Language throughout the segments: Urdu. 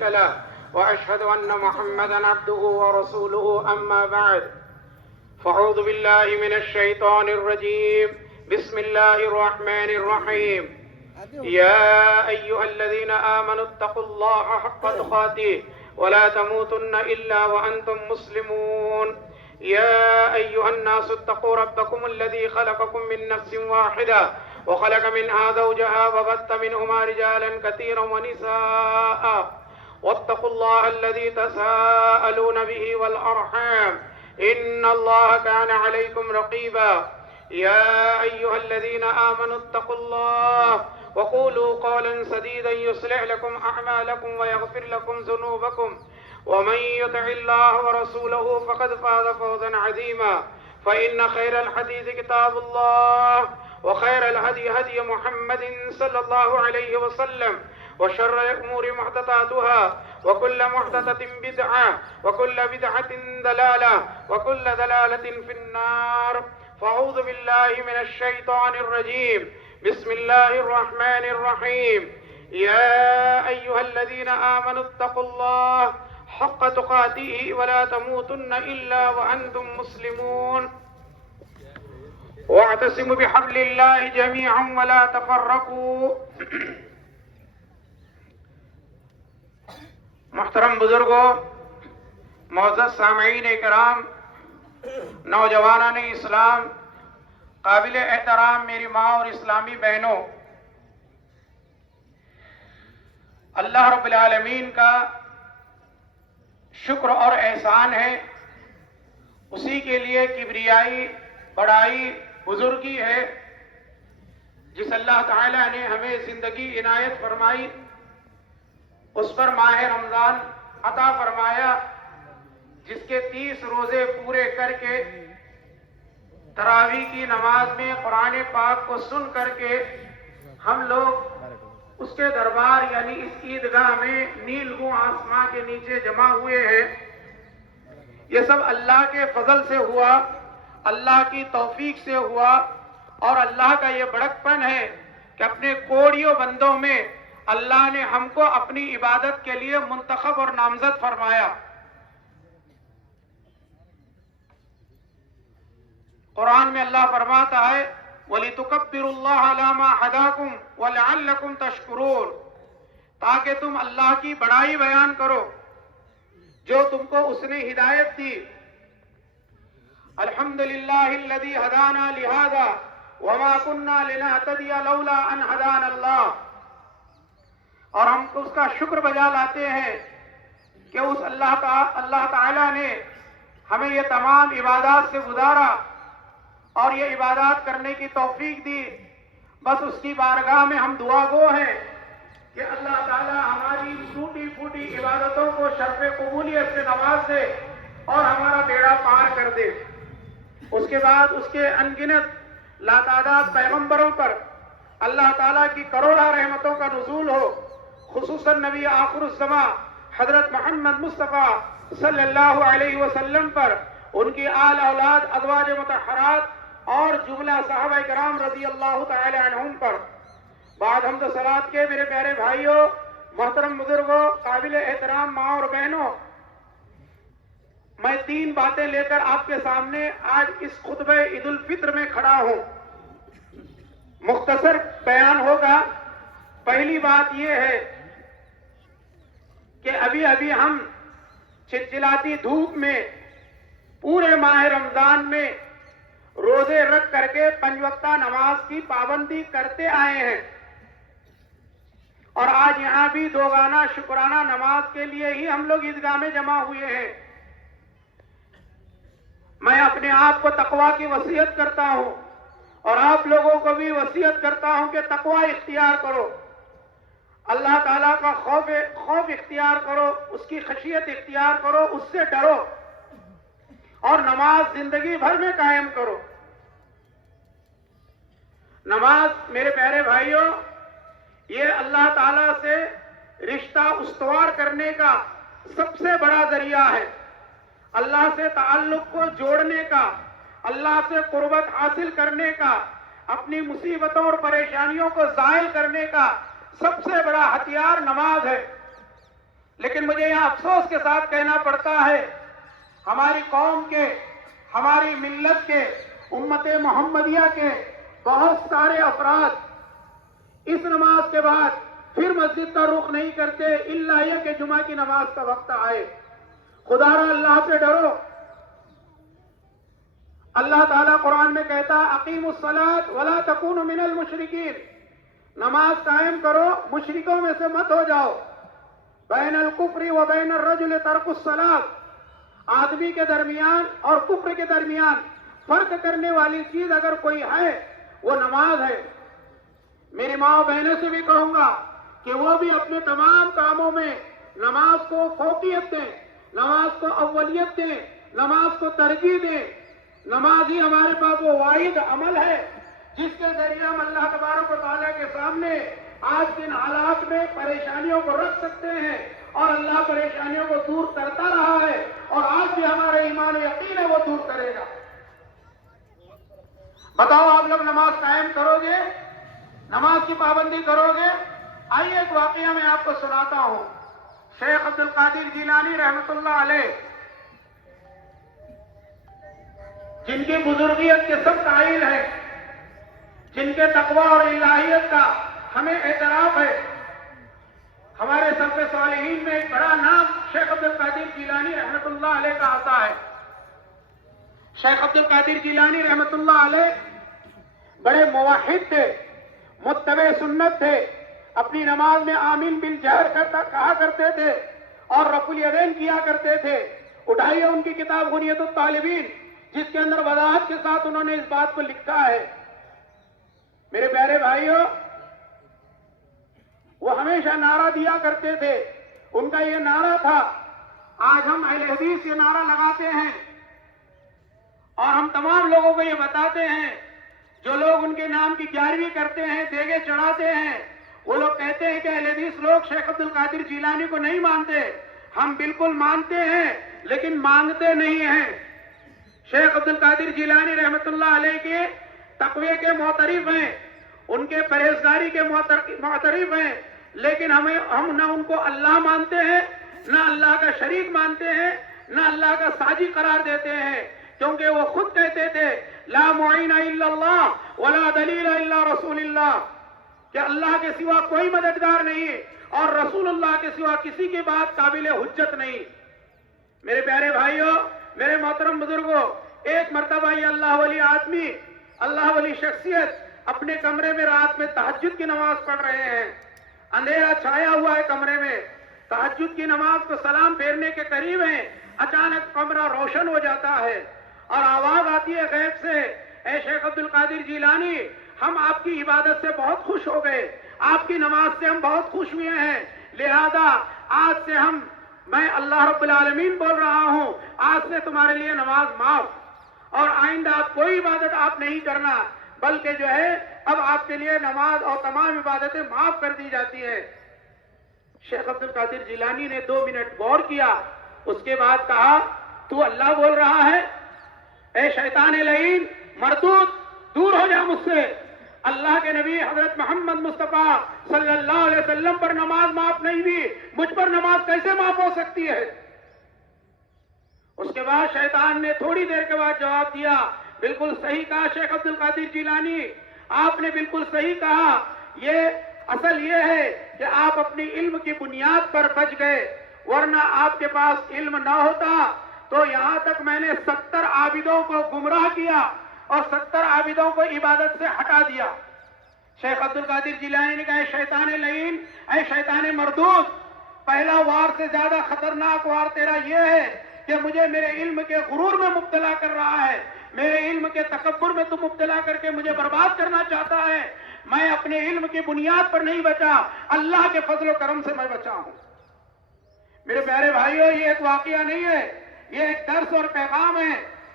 له وأشهد أن محمدا عبده ورسوله أما بعد فأعوذ بالله من الشيطان الرجيم بسم الله الرحمن الرحيم يا أيها الذين آمنوا اتقوا الله حق تقاته ولا تموتن إلا وأنتم مسلمون يا أيها الناس اتقوا ربكم الذي خلقكم من نفس واحدة وخلق منها زوجها وبث منهما رجالا كثيرا ونساء واتقوا الله الذي تساءلون به والأرحام إن الله كان عليكم رقيبا يا أيها الذين آمنوا اتقوا الله وقولوا قولا سديدا يصلح لكم أعمالكم ويغفر لكم ذنوبكم ومن يطع الله ورسوله فقد فاز فوزا عظيما فإن خير الحديث كتاب الله وخير الهدي هدي محمد صلى الله عليه وسلم وشر الأمور محدثاتها وكل محدثة بدعة وكل بدعة ضلالة وكل ضلالة في النار فأعوذ بالله من الشيطان الرجيم بسم الله الرحمن الرحيم يا أيها الذين آمنوا اتقوا الله حق تقاته ولا تموتن إلا وأنتم مسلمون واعتصموا بحبل الله جميعا ولا تفرقوا محترم بزرگوں، معزز سامعین کرام، نوجوانان اسلام، قابل احترام میری ماں اور اسلامی بہنوں، اللہ رب العالمین کا شکر اور احسان ہے، اسی کے لیے کبریائی، بڑائی، بزرگی ہے، جس اللہ تعالیٰ نے ہمیں زندگی عنایت فرمائی، اس پر ماہ رمضان عطا فرمایا، جس کے 30 روزے پورے کر کے تراویح کی نماز میں قرآن پاک کو سن کر کے ہم لوگ اس کے دربار یعنی اس عیدگاہ میں نیلگوں آسمان کے نیچے جمع ہوئے ہیں۔ یہ سب اللہ کے فضل سے ہوا، اللہ کی توفیق سے ہوا، اور اللہ کا یہ بڑکپن ہے کہ اپنے کوڑیوں بندوں میں اللہ نے ہم کو اپنی عبادت کے لیے منتخب اور نامزد فرمایا۔ قرآن میں اللہ فرماتا ہے وَلِتُكَبِّرُوا اللَّهَ عَلَى مَا هَدَاكُمْ وَلَعَلَّكُمْ تَشْكُرُونَ، تاکہ تم اللہ کی بڑائی بیان کرو جو تم کو اس نے ہدایت دی۔ الحمدللہ الذی ہدانا لہذا وما كنا لنهتدی لولا ان ہدانا اللہ، اور ہم اس کا شکر بجا لاتے ہیں کہ اس اللہ تعالیٰ نے ہمیں یہ تمام عبادات سے گزارا اور یہ عبادات کرنے کی توفیق دی۔ بس اس کی بارگاہ میں ہم دعا گو ہیں کہ اللہ تعالیٰ ہماری ٹوٹی پھوٹی عبادتوں کو شرف قبولیت سے نواز دے اور ہمارا بیڑا پار کر دے۔ اس کے بعد اس کے انگنت لاتعداد پیغمبروں پر اللہ تعالیٰ کی کروڑا رحمتوں کا نزول ہو، خصوصاً نبی آخر الزماں حضرت محمد مصطفیٰ صلی اللہ علیہ وسلم پر، ان کی آل اولاد، ازواج مطہرات اور جملہ صحابہ کرام رضی اللہ تعالی عنہم پر۔ بعد حمد و صلوات کے میرے پیارے بھائیوں، محترم بزرگوں، قابل احترام ماں اور بہنوں، میں 3 باتیں لے کر آپ کے سامنے آج اس خطبہ عید الفطر میں کھڑا ہوں۔ مختصر بیان ہوگا۔ پہلی بات یہ ہے کہ ابھی ہم چلچلاتی دھوپ میں پورے ماہ رمضان میں روزے رکھ کر کے 5 وقتہ نماز کی پابندی کرتے آئے ہیں، اور آج یہاں بھی 2 گانا شکرانہ نماز کے لیے ہی ہم لوگ عیدگاہ میں جمع ہوئے ہیں۔ میں اپنے آپ کو تقوی کی وصیت کرتا ہوں اور آپ لوگوں کو بھی وصیت کرتا ہوں کہ تقوی اختیار کرو، اللہ تعالیٰ کا خوف اختیار کرو، اس کی خشیت اختیار کرو، اس سے ڈرو، اور نماز زندگی بھر میں قائم کرو۔ نماز میرے پیارے بھائیوں، یہ اللہ تعالیٰ سے رشتہ استوار کرنے کا سب سے بڑا ذریعہ ہے، اللہ سے تعلق کو جوڑنے کا، اللہ سے قربت حاصل کرنے کا، اپنی مصیبتوں اور پریشانیوں کو زائل کرنے کا سب سے بڑا ہتھیار نماز ہے۔ لیکن مجھے یہاں افسوس کے ساتھ کہنا پڑتا ہے، ہماری قوم کے، ہماری ملت کے، امت محمدیہ کے بہت سارے افراد اس نماز کے بعد پھر مسجد کا رخ نہیں کرتے الا یہ کہ جمعہ کی نماز کا وقت آئے۔ خدا را اللہ سے ڈرو۔ اللہ تعالیٰ قرآن میں کہتا ہے اقیموا الصلاۃ ولا تکونوا من المشرکین، نماز قائم کرو، مشرکوں میں سے مت ہو جاؤ۔ بین الکفر و بین الرجل ترک الصلاۃ، آدمی کے درمیان اور کفر کے درمیان فرق کرنے والی چیز اگر کوئی ہے وہ نماز ہے۔ میری ماں بہنوں سے بھی کہوں گا کہ وہ بھی اپنے تمام کاموں میں نماز کو فوقیت دیں، نماز کو اولیت دیں، نماز کو ترجیح دیں۔ نماز ہی ہمارے پاس وہ واحد عمل ہے جس کے ذریعے ہم اللہ تبارک و تعالیٰ کے سامنے آج کے حالات میں پریشانیوں کو رکھ سکتے ہیں، اور اللہ پریشانیوں کو دور کرتا رہا ہے، اور آج بھی ہمارا ایمان و یقین ہے وہ دور کرے گا۔ بتاؤ آپ لوگ نماز قائم کرو گے، نماز کی پابندی کرو گے؟ آئیے ایک واقعہ میں آپ کو سناتا ہوں۔ شیخ عبد القادر جیلانی رحمۃ اللہ علیہ، جن کی بزرگیت کے سب قائل ہیں، جن کے تقوی اور الہیت کا ہمیں اعتراف ہے، ہمارے سلف صالحین میں ایک بڑا نام شیخ عبد القادر جیلانی رحمۃ اللہ علیہ کا آتا ہے۔ شیخ عبد القادر جیلانی رحمۃ اللہ علیہ بڑے موحد تھے، متبع سنت تھے، اپنی نماز میں آمین بالجہر کہا کرتے تھے اور رفع الیدین کیا کرتے تھے۔ اٹھائیے ان کی کتاب غنیۃ الطالبین، جس کے اندر وضاحت کے ساتھ انہوں نے اس بات کو لکھا ہے۔ میرے پیارے بھائیوں، وہ ہمیشہ نعرہ دیا کرتے تھے، ان کا یہ نعرہ تھا، آج ہم اہل حدیث یہ نعرہ لگاتے ہیں اور ہم تمام لوگوں کو یہ بتاتے ہیں، جو لوگ ان کے نام کی 11ویں کرتے ہیں، دیگے چڑھاتے ہیں، وہ لوگ کہتے ہیں کہ اہل حدیث لوگ شیخ عبد القادر جیلانی کو نہیں مانتے۔ ہم بالکل مانتے ہیں لیکن مانگتے نہیں ہیں۔ شیخ عبد القادر جیلانی رحمۃ اللہ علیہ کے تقوی کے معترف ہیں، ان کے پرہیزگاری کے معترف ہیں، لیکن ہم نہ ان کو اللہ مانتے ہیں، نہ اللہ کا شریک مانتے ہیں، نہ اللہ کا ساجی قرار دیتے ہیں، کیونکہ وہ خود کہتے تھے لا معین الا اللہ ولا دلیل الا رسول اللہ، کہ اللہ کے سوا کوئی مددگار نہیں اور رسول اللہ کے سوا کسی کی بات قابل حجت نہیں۔ میرے پیارے بھائیوں، میرے محترم بزرگوں، ایک مرتبہ یہ اللہ ولی آدمی، اللہ ولی شخصیت اپنے کمرے میں رات میں تہجد کی نماز پڑھ رہے ہیں، اندھیرا چھایا ہوا ہے کمرے میں، تہجد کی نماز کو سلام پھیرنے کے قریب ہیں، اچانک کمرہ روشن ہو جاتا ہے اور آواز آتی ہے غیب سے، اے شیخ عبد القادر جیلانی، ہم آپ کی عبادت سے بہت خوش ہو گئے، آپ کی نماز سے ہم بہت خوش ہوئے ہیں، لہذا آج سے میں اللہ رب العالمین بول رہا ہوں، آج سے تمہارے لیے نماز معاف، اور آئندہ کوئی عبادت آپ نہیں کرنا، بلکہ جو ہے اب آپ کے لیے نماز اور تمام عبادتیں معاف کر دی جاتی ہیں۔ شیخ عبد القادر جیلانی نے 2 منٹ غور کیا، اس کے بعد کہا تو اللہ بول رہا ہے؟ اے شیطان لعین، مردود، دور ہو جا مجھ سے، اللہ کے نبی حضرت محمد مصطفیٰ صلی اللہ علیہ وسلم پر نماز معاف نہیں ہوئی، مجھ پر نماز کیسے معاف ہو سکتی ہے؟ اس کے بعد شیطان نے تھوڑی دیر کے بعد جواب دیا، بالکل صحیح کہا شیخ عبد القادر جیلانی، آپ نے بالکل صحیح کہا، یہ اصل یہ ہے کہ آپ اپنی علم کی بنیاد پر بچ گئے، ورنہ آپ کے پاس علم نہ ہوتا تو یہاں تک میں نے 70 عابدوں کو گمراہ کیا اور 70 عابدوں کو عبادت سے ہٹا دیا۔ شیخ عبد القادر جیلانی نے کہا اے شیطان لعین، اے شیطان مردود، پہلا وار سے زیادہ خطرناک وار تیرا یہ ہے کہ مجھے میرے علم کے غرور میں مبتلا کر رہا ہے، میرے علم کے تکبر میں تو مبتلا کر کے مجھے برباد کرنا چاہتا ہے۔ میں اپنے علم کی بنیاد پر نہیں بچا، اللہ کے فضل و کرم سے میں بچا ہوں۔ میرے پیارے بھائیوں، یہ ایک واقعہ نہیں ہے، یہ ایک درس اور پیغام ہے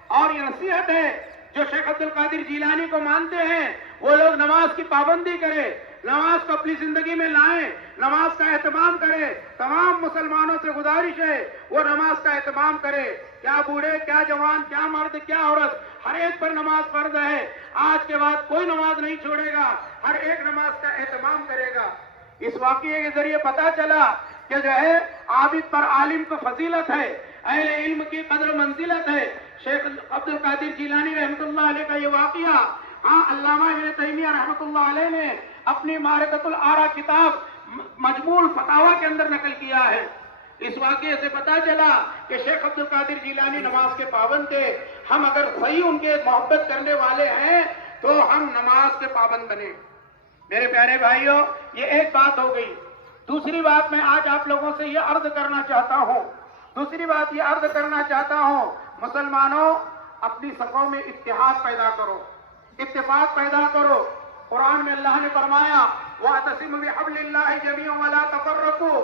اور یہ نصیحت ہے۔ جو شیخ عبد القادر جیلانی کو مانتے ہیں وہ لوگ نماز کی پابندی کریں، نماز کو اپنی زندگی میں لائیں، نماز کا اہتمام کریں۔ تمام مسلمانوں سے گزارش ہے وہ نماز کا اہتمام کرے، کیا بوڑھے، کیا جوان، کیا مرد، کیا عورت، ہر ایک پر نماز فرض ہے۔ آج کے بعد کوئی نماز نہیں چھوڑے گا، ہر ایک نماز کا اہتمام کرے گا۔ اس واقعے کے ذریعے پتا چلا کہ جو ہے عابد پر عالم کو فضیلت ہے، اہل علم کی قدر منزلت ہے۔ شیخ عبد القادر جیلانی رحمۃ اللہ علیہ کا یہ واقعہ علامہ ابن تیمیہ رحمۃ اللہ علیہ نے اپنی معرکۃ الآراء کتاب مجموع الفتاوی کے اندر نقل کیا ہے۔ اس واقعے سے پتا چلا کہ شیخ عبد القادر جیلانی نماز کے پابند تھے۔ ہم اگر صحیح ان کے محبت کرنے والے ہیں تو ہم نماز کے پابند بنے۔ میرے پیارے بھائیوں، یہ ایک بات ہو گئی۔ دوسری بات میں آج آپ لوگوں سے یہ عرض کرنا چاہتا ہوں، مسلمانوں اپنی صفوں میں اتحاد پیدا کرو، اتفاق پیدا کرو۔ قرآن میں اللہ نے فرمایا وَاعْتَصِمُوا بِحَبْلِ اللَّهِ جَمِيعًا وَلَا تَفَرَّقُوا،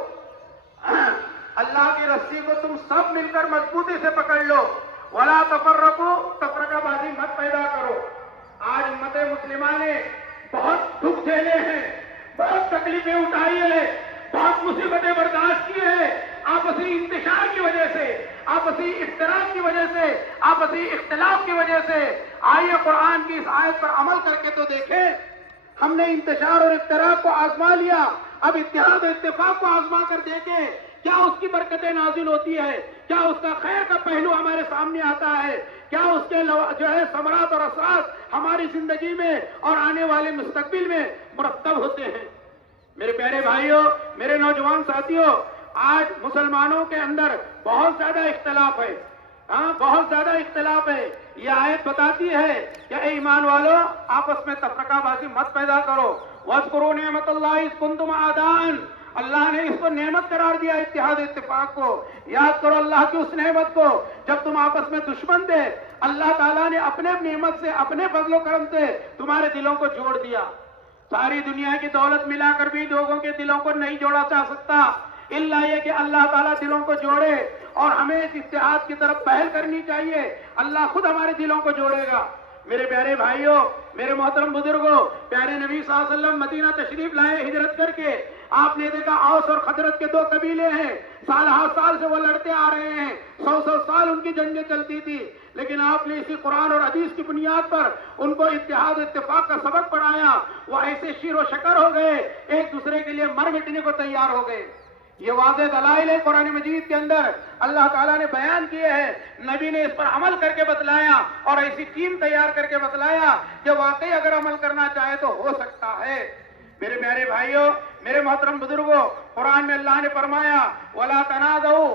اللہ کی رسی کو تم سب مل کر مضبوطی سے پکڑ لو، وَلَا تَفَرَّقُوا، تفرقہ بازی مت پیدا کرو۔ آج امت مسلمہ نے بہت دکھ جھیلے ہیں، بہت تکلیفیں اٹھائی ہیں، بہت مصیبتیں برداشت کی ہیں، آپسی انتشار کی وجہ سے، آپسی اختلاف کی وجہ سے، آپسی اختلاف کی وجہ سے۔ آئیے قرآن کی اس آیت پر عمل کر کے تو دیکھیں۔ ہم نے انتشار اور اختلاف کو آزما لیا، اب اتحاد و اتفاق کو آزما کر دیکھیں، کیا اس کی برکتیں نازل ہوتی ہے، کیا اس کا خیر کا پہلو ہمارے سامنے آتا ہے، کیا اس کے جو ہے ثمرات اور اثرات ہماری زندگی میں اور آنے والے مستقبل میں مرتب ہوتے ہیں۔ میرے پیارے بھائیوں، میرے نوجوان ساتھیوں، آج مسلمانوں کے اندر بہت زیادہ اختلاف ہے، بہت زیادہ اختلاف ہے۔ یہ آیت بتاتی ہے کہ اے ایمان والو، آپس میں تفرقہ بازی مت پیدا کرو۔ وَاذْكُرُوا نِعْمَتَ اللَّهِ إِذْ كُنْتُمْ أَعْدَاءً، اللہ نے اس کو نعمت قرار دیا، اتحاد اتفاق کو۔ یاد کرو اللہ کی اس نعمت کو جب تم آپس میں دشمن تھے، اللہ تعالیٰ نے اپنے نعمت سے، اپنے فضل و کرم سے تمہارے دلوں کو جوڑ دیا۔ ساری دنیا کی دولت ملا کر بھی لوگوں کے دلوں کو نہیں جوڑا جا سکتا، الا یہ کہ اللہ تعالیٰ دلوں کو جوڑے، اور ہمیں اس اتحاد کی طرف پہل کرنی چاہیے۔ اللہ خود ہمارے دلوں کو جوڑے گا۔ میرے پیارے بھائیوں، میرے محترم بزرگوں، پیارے نبی صلی اللہ علیہ وسلم مدینہ تشریف لائے ہجرت کر کے۔ آپ نے دیکھا اوس اور خزرج کے دو قبیلے ہیں، سال ہر سال سے وہ لڑتے آ رہے ہیں، 100 سال ان کی جنگیں چلتی تھی، لیکن آپ نے اسی قرآن اور حدیث کی بنیاد پر ان کو اتحاد اتفاق کا سبق پڑھایا۔ وہ ایسے شیر و شکر ہو گئے، ایک دوسرے کے لیے مر مٹنے کو تیار ہو گئے۔ یہ واضح دلائل ہے قرآن مجید کے اندر، اللہ تعالیٰ نے بیان کیے ہیں، نبی نے اس پر عمل کر کے بتلایا، اور ایسی ٹیم تیار کر کے بتلایا کہ واقعی اگر عمل کرنا چاہے تو ہو سکتا ہے۔ میرے پیارے بھائیوں، میرے محترم بزرگوں، قرآن میں اللہ نے فرمایا وَلَا تَنَازَعُوا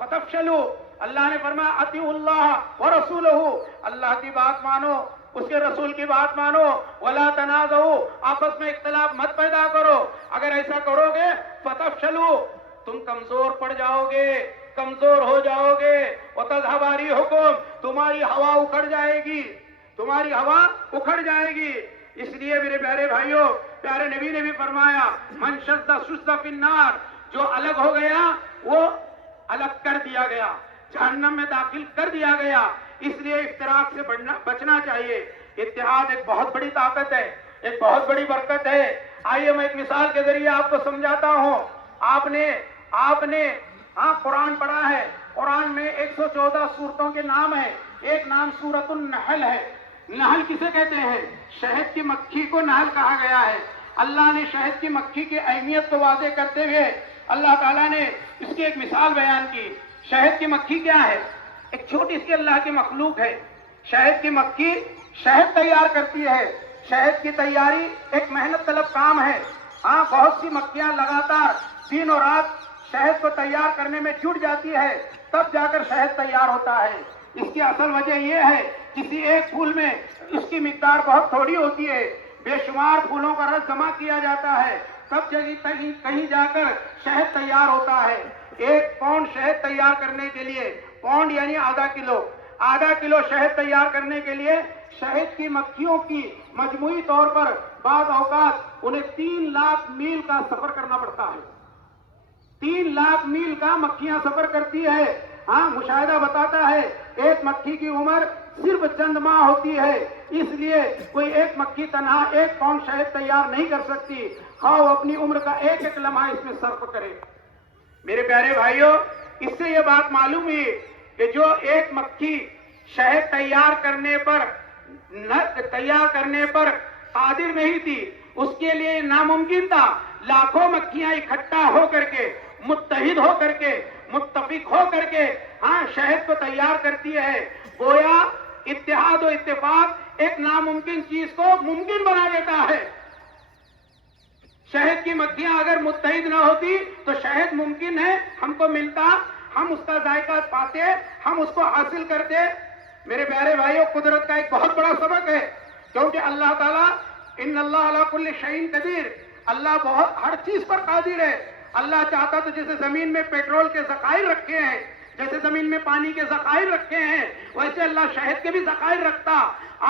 وَتَفْشَلُوا، اللہ نے فرمایا اطیعوا اللہ وَرَسُولَهُ، اللہ کی بات مانو، اس کے رسول کی بات مانو۔ وَلَا تَنَازَعُوا، آپس میں اختلاف مت پیدا کرو، اگر ایسا کرو گے فَتَفْشَلُوا، تم کمزور پڑ جاؤ گے، کمزور ہو جاؤ گے، وَتَذْهَبَ رِيحُكُمْ، تمہاری ہوا اکھڑ جائے گی، تمہاری ہوا اکھڑ جائے گی۔ اس لیے میرے پیارے بھائیوں، پیارے نبی نے بھی فرمایا من شد شد فی النار، جو الگ ہو گیا وہ الگ کر دیا گیا، جہنم میں داخل کر دیا گیا۔ اس لیے افتراق سے بچنا چاہیے۔ اتحاد ایک بہت بڑی طاقت ہے، ایک بہت بڑی برکت ہے۔ آئیے میں ایک مثال کے ذریعے آپ کو سمجھاتا ہوں۔ آپ نے قرآن پڑھا ہے، قرآن میں 114 سورتوں کے نام ہیں، ایک نام سورۃ النحل ہے۔ نحل کسے کہتے ہیں؟ شہد کی مکھی کو نحل کہا گیا ہے۔ اللہ نے شہد کی مکھی کی اہمیت کو واضح کرتے ہوئے اللہ تعالیٰ نے اس کی ایک مثال بیان کی۔ شہد کی مکھی کیا ہے؟ ایک چھوٹی سی اللہ کی مخلوق ہے۔ شہد کی مکھی شہد تیار کرتی ہے۔ شہد کی تیاری ایک محنت طلب کام ہے۔ بہت سی مکھیاں لگاتار دن اور رات شہد کو تیار کرنے میں جٹ جاتی ہے، تب جا کر شہد تیار ہوتا ہے۔ اس کی اصل وجہ یہ ہے کسی ایک پھول میں اس کی مقدار بہت تھوڑی ہوتی ہے، بے شمار پھولوں کا رس جمع کیا جاتا ہے، تب کہیں جا کر شہد تیار ہوتا ہے۔ ایک پاؤنڈ شہد تیار کرنے کے لیے، پاؤنڈ یعنی آدھا کلو شہد تیار کرنے کے لیے شہد کی مکھیوں کی مجموعی طور پر بعض اوقات انہیں 3 لاکھ میل کا سفر کرنا پڑتا ہے۔ 3 لاکھ میل کا مکھیاں سفر کرتی ہے۔ مشاہدہ بتاتا ہے ایک مکھی کی عمر صرف چند ماہ ہوتی ہے، اس لیے کوئی ایک مکھی تنہا 1 پاؤنڈ شہد تیار نہیں کر سکتی، خواہ وہ اپنی عمر کا ایک ایک لمحہ اس میں صرف کرے۔ میرے پیارے بھائیوں، اس سے یہ بات معلوم ہوئی کہ جو ایک مکھی شہد تیار کرنے پر قادر نہیں تھی، اس کے لیے ناممکن تھا، لاکھوں مکھیاں اکٹھا ہو کر کے، متحد ہو کر کے، متفق ہو کر کے شہد کو تیار کرتی ہے. گویا اتحاد و اتفاق ایک ناممکن چیز کو ممکن بنا دیتا ہے. شہد کی مکھیاں اگر متحد نہ ہوتی تو شہد ممکن ہے ہم کو ملتا، ہم اس کا ذائقہ پاتے، ہم اس کو حاصل کرتے. میرے پیارے بھائیوں، قدرت کا ایک بہت بڑا سبق ہے، کیونکہ اللہ تعالیٰ ان اللہ علی کل شیء قدیر، اللہ بہت ہر چیز پر قادر ہے. اللہ چاہتا تو جیسے زمین میں پیٹرول کے ذخائر رکھے ہیں، جیسے زمین میں پانی کے ذخائر رکھے ہیں، ویسے اللہ شہد کے بھی ذخائر رکھتا.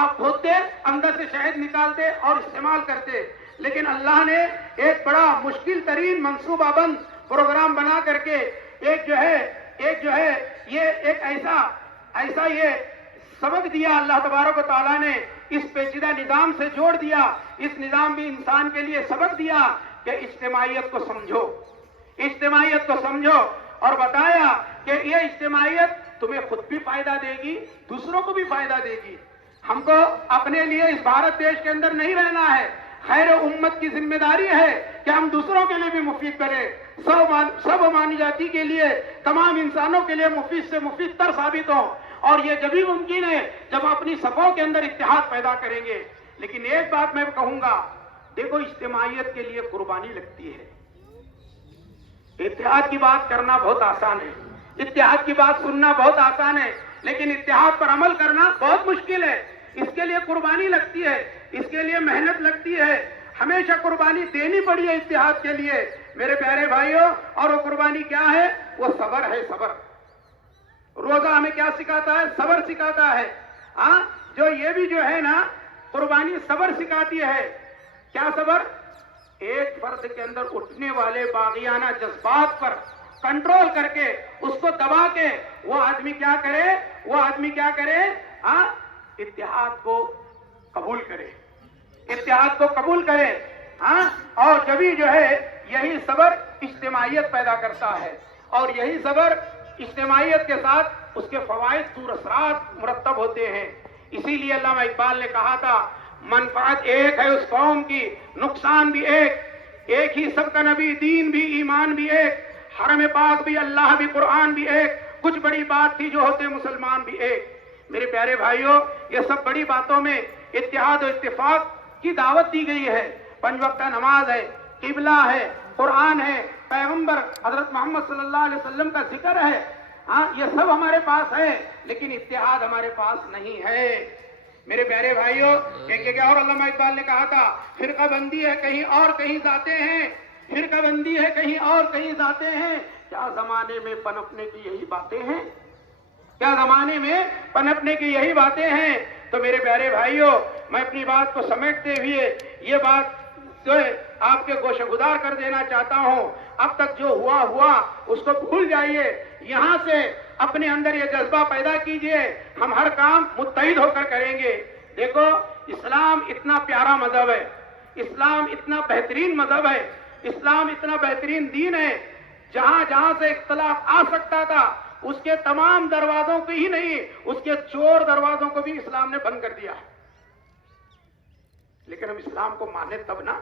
آپ کھودتے، اندر سے شہد نکالتے اور استعمال کرتے. لیکن اللہ نے ایک بڑا مشکل ترین منصوبہ بند پروگرام بنا کر کے ایک جو ہے یہ ایک ایسا یہ سبق دیا. اللہ تبارک و تعالیٰ نے اس پیچیدہ نظام سے جوڑ دیا. اس نظام بھی انسان کے لیے سبق دیا کہ اجتماعیت کو سمجھو، اجتماعیت کو سمجھو، اور بتایا کہ یہ اجتماعیت تمہیں خود بھی فائدہ دے گی، دوسروں کو بھی فائدہ دے گی. ہم کو اپنے لیے اس بھارت دیش کے اندر نہیں رہنا ہے. خیر امت کی ذمہ داری ہے کہ ہم دوسروں کے لیے بھی مفید کریں، سب مانی جاتی کے لیے، تمام انسانوں کے لیے مفید سے مفید تر ثابت ہوں. اور یہ جبھی ممکن ہے جب ہم اپنی صفوں کے اندر اتحاد پیدا کریں گے. لیکن ایک بات میں کہوں گا، دیکھو اجتماعیت کے لیے قربانی لگتی ہے. اتحاد کی بات کرنا بہت آسان ہے، اتحاد کی بات سننا بہت آسان ہے، لیکن اتحاد پر عمل کرنا بہت مشکل ہے. اس کے لیے قربانی لگتی ہے، اس کے لیے محنت لگتی ہے، ہمیشہ قربانی دینی پڑی ہے اتحاد کے لیے میرے پیارے بھائیوں. اور وہ قربانی کیا ہے؟ وہ صبر ہے. صبر روزہ ہمیں کیا سکھاتا ہے؟ صبر سکھاتا ہے. جو یہ بھی جو ہے نا قربانی صبر سکھاتی ہے. کیا صبر؟ ایک فرد کے اندر اٹھنے والے باغیانہ جذبات پر کنٹرول کر کے، اس کو دبا کے وہ آدمی کیا کرے؟ اتحاد کو قبول کرے، اتحاد کو قبول کرے. اور جبھی جو ہے یہی صبر اجتماعیت پیدا کرتا ہے، اور یہی صبر اجتماعیت کے ساتھ اس کے فوائد دور اثرات مرتب ہوتے ہیں. اسی لیے علامہ اقبال نے کہا تھا، منفعت ایک ہے اس قوم کی، نقصان بھی ایک ہی سب کا نبی، دین بھی، ایمان بھی ایک، حرم پاک بھی، اللہ بھی، قرآن بھی ایک، کچھ بڑی بات تھی جو ہوتے مسلمان بھی ایک. میرے پیارے بھائیوں، یہ سب بڑی باتوں میں اتحاد و اتفاق کی دعوت دی گئی ہے. 5 وقتہ نماز ہے، قبلہ ہے، قرآن ہے، پیغمبر حضرت محمد صلی اللہ علیہ وسلم کا ذکر ہے. یہ سب ہمارے پاس ہے، لیکن اتحاد ہمارے پاس نہیں ہے. میرے پیارے بھائیوں، ایک جگہ اور علامہ اقبال نے کہا تھا، فرقہ بندی ہے کہیں اور کہیں ذاتے ہیں، فرقہ بندی ہے کہیں اور کہیں ذاتے ہیں. کیا زمانے میں پنپنے کی یہی باتیں ہیں؟ کیا زمانے میں پنپنے کی یہی باتیں ہیں؟ تو میرے پیارے بھائیوں، میں اپنی بات کو سمیٹتے ہوئے یہ بات جو ہے آپ کے گوشہ گزار کر دینا چاہتا ہوں. اب تک جو ہوا اس کو بھول جائیے. یہاں سے اپنے اندر یہ جذبہ پیدا کیجئے، ہم ہر کام متحد ہو کر کریں گے. دیکھو، اسلام اتنا پیارا مذہب ہے، اسلام اتنا بہترین مذہب ہے، اسلام اتنا بہترین دین ہے. جہاں سے اختلاف آ سکتا تھا، اس کے تمام دروازوں کو ہی نہیں، اس کے چور دروازوں کو بھی اسلام نے بند کر دیا ہے. لیکن ہم اسلام کو مانے تب نا،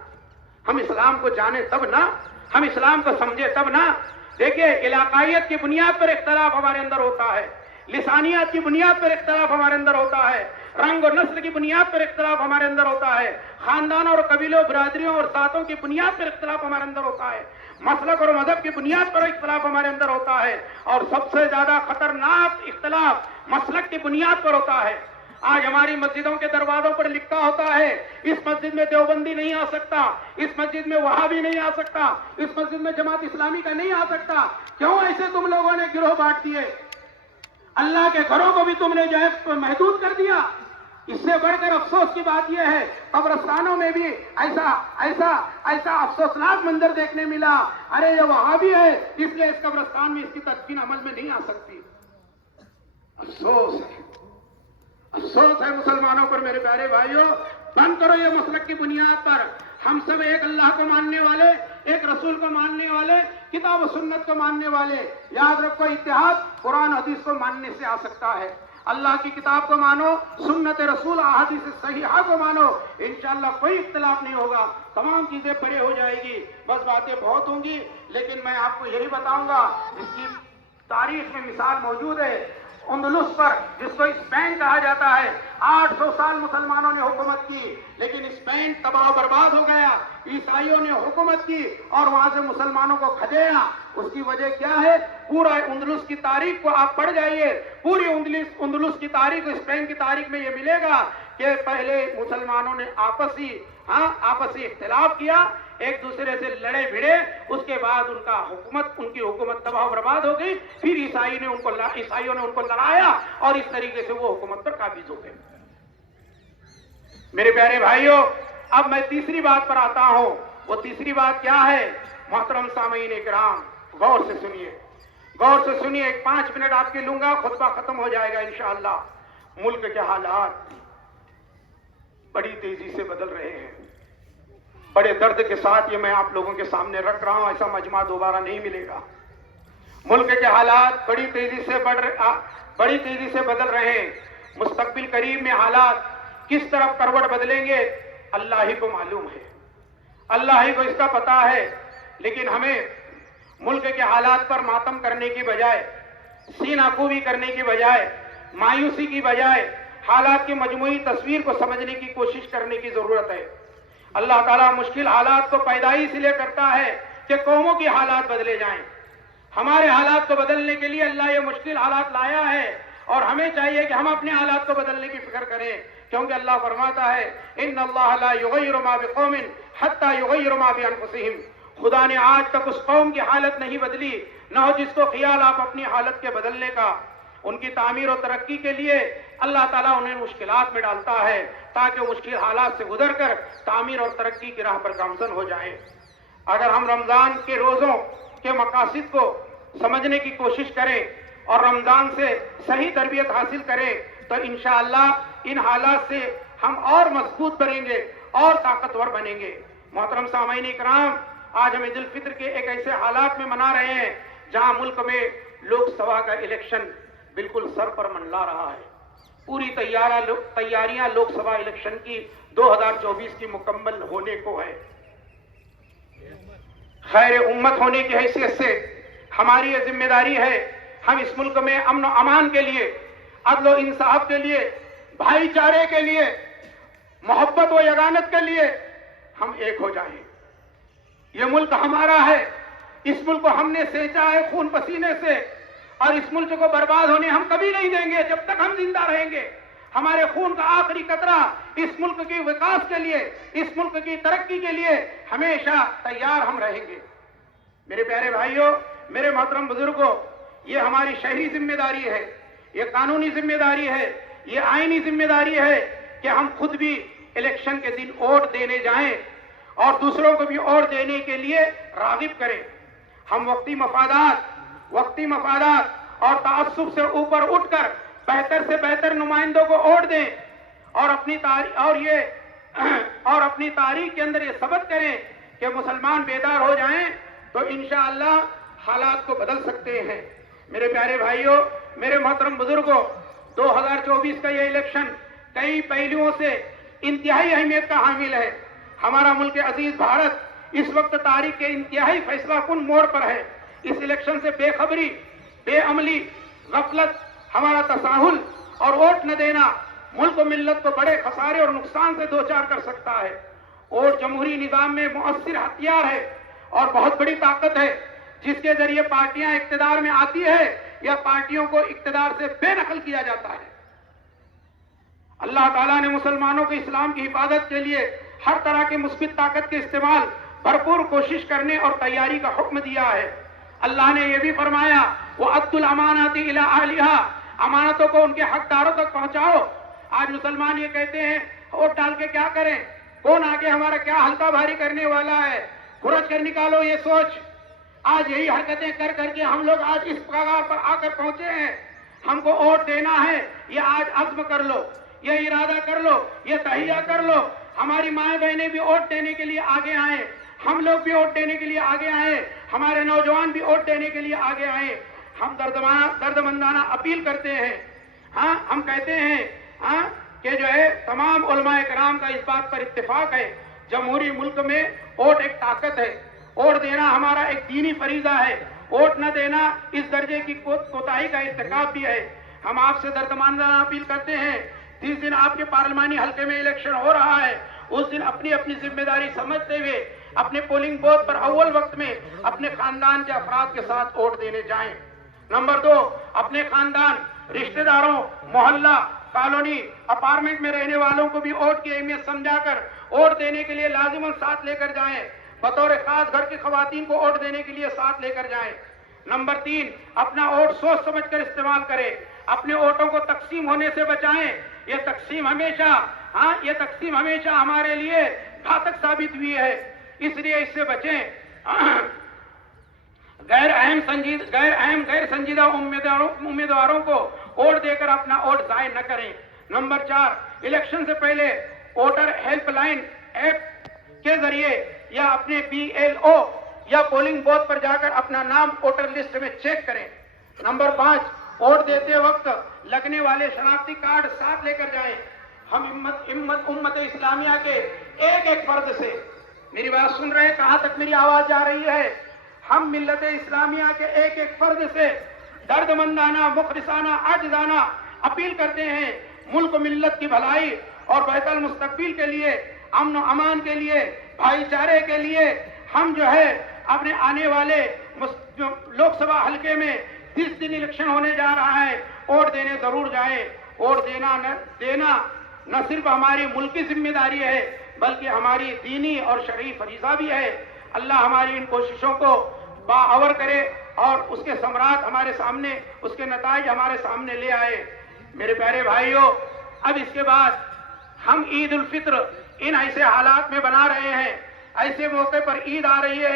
ہم اسلام کو جانے تب نا، ہم اسلام کو سمجھے تب نا. دیکھیے، علاقائیت کی بنیاد پر اختلاف ہمارے اندر ہوتا ہے، لسانیات کی بنیاد پر اختلاف ہمارے اندر ہوتا ہے، رنگ اور نسل کی بنیاد پر اختلاف ہمارے اندر ہوتا ہے، خاندانوں اور قبیلوں، برادریوں اور ساتھوں کی بنیاد پر اختلاف ہمارے اندر ہوتا ہے، مسلک اور مذہب کی بنیاد پر اختلاف ہمارے اندر ہوتا ہے. اور سب سے زیادہ خطرناک اختلاف مسلک کی بنیاد پر ہوتا ہے. آج ہماری مسجدوں کے دروازوں پر لکھا ہوتا ہے، اس مسجد میں دیوبندی نہیں آ سکتا، اس مسجد میں وہابی نہیں آ سکتا، اس مسجد میں جماعت اسلامی کا نہیں آ سکتا. کیوں ایسے تم لوگوں نے گروہ بانٹ دیے؟ اللہ کے گھروں کو بھی تم نے جو ہے محدود کر دیا. اس سے بڑھ کر افسوس کی بات یہ ہے، قبرستانوں میں بھی ایسا افسوسناک منظر دیکھنے ملا. ارے یہ وہابی ہے، اس لیے اس قبرستان میں اس کی تدفین عمل میں نہیں آ سکتی. افسوس ہے مسلمانوں پر. میرے پیارے بھائیوں، بند کرو یہ مسلک کی بنیاد پر. ہم سب ایک اللہ کو ماننے والے، ایک رسول کو ماننے والے، کتاب و سنت کو ماننے والے. یاد رکھو، اتحاد قرآن حدیث کو ماننے سے آ سکتا ہے. اللہ کی کتاب کو مانو، سنت رسول احادیث صحیحہ کو مانو، انشاءاللہ کوئی اختلاف نہیں ہوگا، تمام چیزیں پرے ہو جائے گی۔ بس باتیں بہت ہوں گی، لیکن میں آپ کو یہی بتاؤں گا، اس کی تاریخ میں مثال موجود ہے۔ اندلس پر، جس کو اسپین کہا جاتا ہے، 800 سال مسلمانوں نے حکومت کی، لیکن اسپین تباہ و برباد ہو گیا۔ عیسائیوں نے حکومت کی اور وہاں سے مسلمانوں کو کھدیا۔ اس کی وجہ کیا ہے؟ پورا اندلس کی تاریخ کو آپ پڑھ جائیے، پوری اندلس کی تاریخ، اسپین کی تاریخ میں یہ ملے گا کہ پہلے مسلمانوں نے آپسی اختلاف کیا، ایک دوسرے سے لڑے بھڑے، اس کے بعد ان کی حکومت تباہ و برباد ہو گئی، پھر عیسائیوں نے ان کو لڑایا اور اس طریقے سے وہ حکومت پر قابض ہو گئے۔ میرے پیارے بھائیوں، اب میں تیسری بات پر آتا ہوں۔ وہ تیسری بات کیا ہے؟ محترم سامعین کرام، غور سے سنیے، 5 منٹ آپ کے لوں گا، خطبہ ختم ہو جائے گا انشاءاللہ۔ ملک کے حالات بڑی تیزی سے بدل رہے ہیں، بڑے درد کے ساتھ یہ میں آپ لوگوں کے سامنے رکھ رہا ہوں، ایسا مجمع دوبارہ نہیں ملے گا۔ ملک کے حالات بڑی تیزی سے بدل رہے ہیں۔ مستقبل قریب میں حالات کس طرف کروٹ بدلیں گے اللہ ہی کو معلوم ہے، اللہ ہی کو اس کا پتا ہے۔ لیکن ہمیں ملک کے حالات پر ماتم کرنے کی بجائے، سینہ کوبی کرنے کی بجائے، مایوسی کی بجائے حالات کی مجموعی تصویر کو سمجھنے کی کوشش کرنے کی ضرورت ہے۔ اللہ تعالیٰ مشکل حالات کو پیدا ہی اس لیے کرتا ہے کہ قوموں کی حالات بدلے جائیں۔ ہمارے حالات کو بدلنے کے لیے اللہ یہ مشکل حالات لایا ہے، اور ہمیں چاہیے کہ ہم اپنے حالات کو بدلنے کی فکر کریں، کیونکہ اللہ فرماتا ہے ان اللہ لا یغیر ما بقوم حتی یغیر ما بانفسہم۔ خدا نے آج تک اس قوم کی حالت نہیں بدلی، نہ ہو جس کو خیال آپ اپنی حالت کے بدلنے کا۔ ان کی تعمیر و ترقی کے لیے اللہ تعالیٰ انہیں مشکلات میں ڈالتا ہے تاکہ وہ مشکل حالات سے گزر کر تعمیر اور ترقی کی راہ پر گامزن ہو جائیں۔ اگر ہم رمضان کے روزوں کے مقاصد کو سمجھنے کی کوشش کریں اور رمضان سے صحیح تربیت حاصل کریں تو انشاءاللہ ان حالات سے ہم اور مضبوط بنیں گے اور طاقتور بنیں گے۔ محترم سامعین کرام، آج ہم عید الفطر کے ایک ایسے حالات میں منا رہے ہیں جہاں ملک میں لوک سبھا کا الیکشن بالکل سر پر منڈلا رہا ہے۔ پوری تیاریاں لوک سبھا الیکشن کی 2024 کی مکمل ہونے کو ہے۔ خیر امت ہونے کی حیثیت سے ہماری یہ ذمہ داری ہے، ہم اس ملک میں امن و امان کے لیے، عدل و انصاف کے لیے، بھائی چارے کے لیے، محبت و یگانت کے لیے ہم ایک ہو جائیں۔ یہ ملک ہمارا ہے، اس ملک کو ہم نے سینچا ہے خون پسینے سے، اور اس ملک کو برباد ہونے ہم کبھی نہیں دیں گے جب تک ہم زندہ رہیں گے۔ ہمارے خون کا آخری قطرہ اس ملک کی وکاس کے لیے، اس ملک کی ترقی کے لیے ہمیشہ تیار ہم رہیں گے۔ میرے پیارے بھائیوں، میرے محترم بزرگوں، یہ ہماری شہری ذمہ داری ہے، یہ قانونی ذمہ داری ہے، یہ آئینی ذمہ داری ہے کہ ہم خود بھی الیکشن کے دن ووٹ دینے جائیں اور دوسروں کو بھی ووٹ دینے کے لیے راغب کریں۔ ہم وقتی مفادات اور تعصب سے اوپر اٹھ کر بہتر سے بہتر نمائندوں کو ووٹ دیں اور اپنی تاریخ کے اندر یہ ثبت کریں کہ مسلمان بیدار ہو جائیں تو انشاءاللہ حالات کو بدل سکتے ہیں۔ میرے پیارے بھائیوں، میرے محترم بزرگوں، 2024 کا یہ الیکشن کئی پہلوؤں سے انتہائی اہمیت کا حامل ہے۔ ہمارا ملک عزیز بھارت اس وقت تاریخ کے انتہائی فیصلہ کن موڑ پر ہے۔ اس الیکشن سے بے خبری، بے عملی، غفلت، ہمارا تساہل اور ووٹ نہ دینا ملک و ملت کو بڑے خسارے اور نقصان سے دوچار کر سکتا ہے۔ ووٹ جمہوری نظام میں مؤثر ہتھیار ہے اور بہت بڑی طاقت ہے جس کے ذریعے پارٹیاں اقتدار میں آتی ہے یا پارٹیوں کو اقتدار سے بے نقل کیا جاتا ہے۔ اللہ تعالیٰ نے مسلمانوں کو اسلام کی حفاظت کے لیے ہر طرح کی مثبت طاقت کے استعمال، بھرپور کوشش کرنے اور تیاری کا حکم دیا ہے۔ اللہ نے یہ بھی فرمایا وَأَدُّوا الْأَمَانَاتِ إِلَىٰ أَهْلِهَا، امانتوں کو ان کے حقداروں تک پہنچاؤ۔ آج مسلمان یہ کہتے ہیں ووٹ ڈال کے کیا کریں، کون آگے ہمارا کیا ہلکا بھاری کرنے والا ہے، کھرچ کر نکالو یہ سوچ۔ آج یہی حرکتیں کر کر کے ہم لوگ آج اس پگار پر آ کر پہنچے ہیں۔ ہم کو ووٹ دینا ہے، یہ آج عزم کر لو، یہ ارادہ کر لو، یہ تہیہ کر لو۔ ہماری مائیں بہنیں بھی ووٹ دینے کے لیے آگے آئیں، ہم لوگ بھی ووٹ دینے کے لیے آگے آئیں، ہمارے نوجوان بھی ووٹ دینے کے لیے آگے آئیں۔ ہم دردمندانہ اپیل کرتے ہیں ہاں ہم کہتے ہیں کہ جو ہے تمام علماء کرام کا اس بات پر اتفاق ہے، جمہوری ملک میں ووٹ ایک طاقت ہے، ووٹ دینا ہمارا ایک دینی فریضہ ہے، ووٹ نہ دینا اس درجے کی کوتاہی کا ارتکاب بھی ہے۔ ہم آپ سے دردمندانہ اپیل کرتے ہیں، جس دن آپ کے پارلیمانی حلقے میں الیکشن ہو رہا ہے اس دن اپنی اپنی ذمہ داری سمجھتے ہوئے اپنے پولنگ بوتھ پر اول وقت میں اپنے خاندان کے افراد کے ساتھ ووٹ دینے جائیں۔ نمبر 2، اپنے خاندان، رشتہ داروں، محلہ، کالونی، اپارٹمنٹ میں رہنے والوں کو بھی ووٹ کی اہمیت سمجھا کر ووٹ دینے کے لیے لازماً ساتھ لے کر جائیں۔ بطور خاص گھر کی خواتین کو ووٹ دینے کے لیے ساتھ لے کر جائیں۔ نمبر 3، اپنا ووٹ سوچ سمجھ کر استعمال کریں، اپنے ووٹوں کو تقسیم ہونے سے بچائیں۔ یہ تقسیم ہمیشہ ہمارے لیے گھاتک ثابت ہوئی ہے، اس لیے اس سے بچیں۔ غیر سنجیدہ امیدواروں کو ووٹ دے کر اپنا ووٹ ضائع نہ کریں۔ نمبر 4، الیکشن سے پہلے ووٹر ہیلپ لائن ایپ کے ذریعے یا اپنے BLO یا پولنگ بوتھ پر جا کر اپنا نام ووٹر لسٹ میں چیک کریں۔ نمبر 5، ووٹ دیتے وقت لگنے والے شناختی کارڈ ساتھ لے کر جائیں۔ ہم امت اسلامیہ کے ایک ایک فرد سے، میری بات سن رہے ہیں کہاں تک میری آواز جا رہی ہے؟ ہم ملت اسلامیہ کے ایک ایک فرد سے درد مندانہ، مخلصانہ، عاجزانہ اپیل کرتے ہیں، ملک و ملت کی بھلائی اور بہتر مستقبل کے لیے، امن و امان کے لیے، بھائی چارے کے لیے ہم جو ہے اپنے آنے والے لوک سبھا حلقے میں جس دن الیکشن ہونے جا رہا ہے ووٹ دینے ضرور جائیں۔ ووٹ دینا نہ صرف ہماری ملکی ذمہ داری ہے بلکہ ہماری دینی اور شرعی فریضہ بھی ہے۔ اللہ ہماری ان کوششوں کو باعور کرے اور اس کے ثمرات ہمارے سامنے، اس کے نتائج ہمارے سامنے لے آئے۔ میرے پیارے بھائیوں، اب اس کے بعد ہم عید الفطر ان ایسے حالات میں بنا رہے ہیں، ایسے موقع پر عید آ رہی ہے۔